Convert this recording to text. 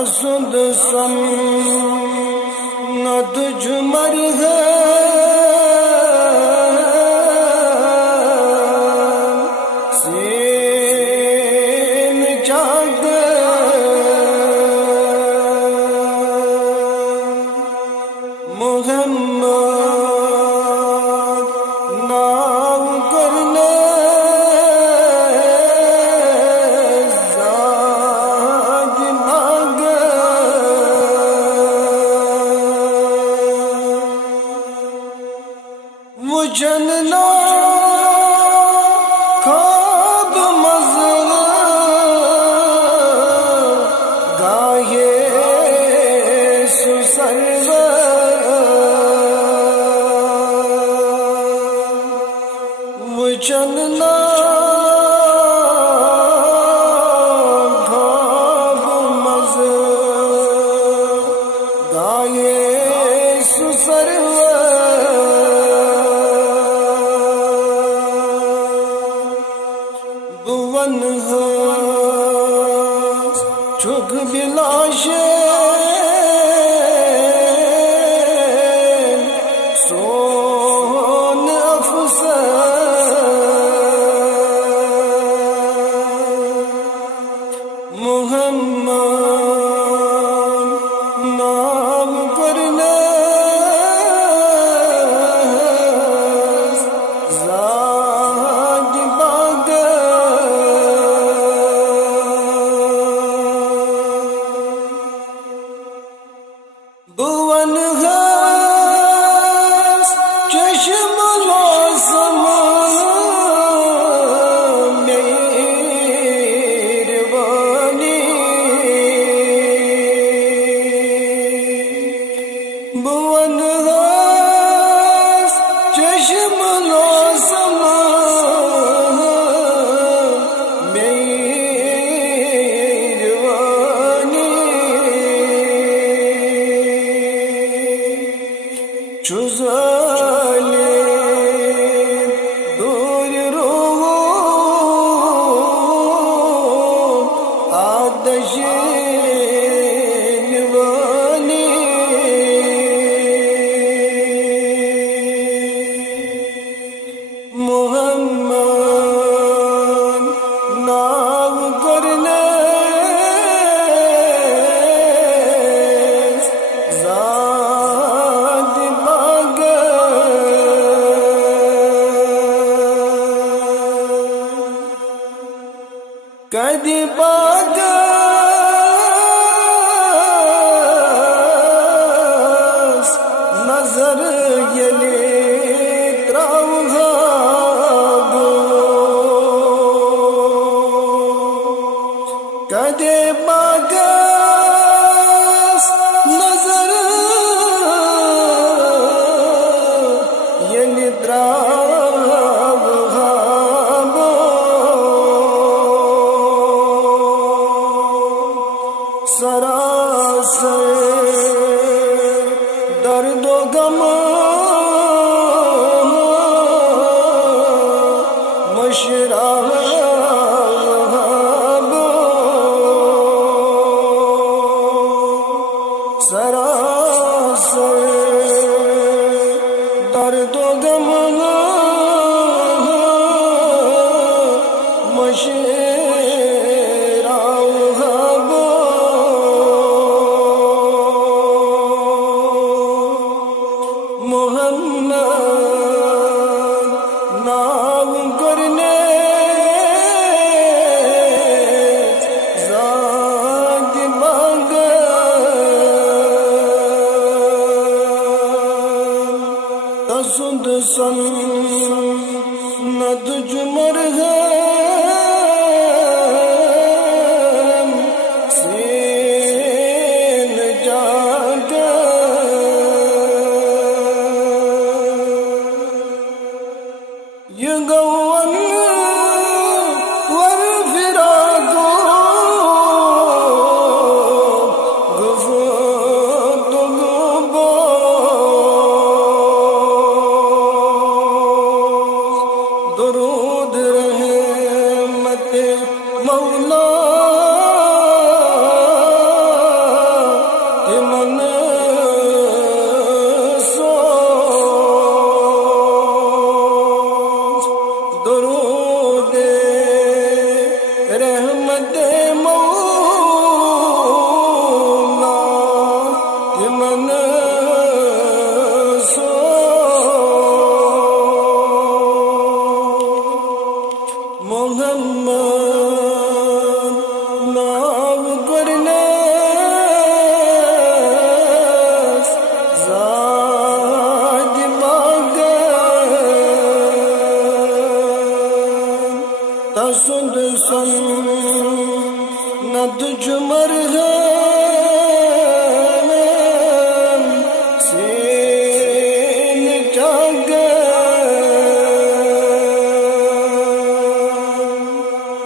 तसुद सन न तुझ मर है सीन जाग मोहम्मद नाम करने मुझनना खाब मज़ल गाये सुसरवर मुझनना खाब मज़ल गाये सुसरवर बुवन चुग बिलाशे सोन अफसर मोहम्मद नाम करने बुवन चश्म लौसम मेहरबानी बुवन चश्म लौसम चुज़ाले दूर रो आदश निवानी मोहम्मद नाम करने कदी बागस नजर यले त्रावहाबो कदे बागस नजर यले सरासर दर्द गम मशराब सरासर दर्द गम मोहम्मद नाम करने ज़ाद मांग तसुद सन न तुझ मर है يقون والفراق قفوت قبوس درود رحمت مولا तसुद सन नद जुमर है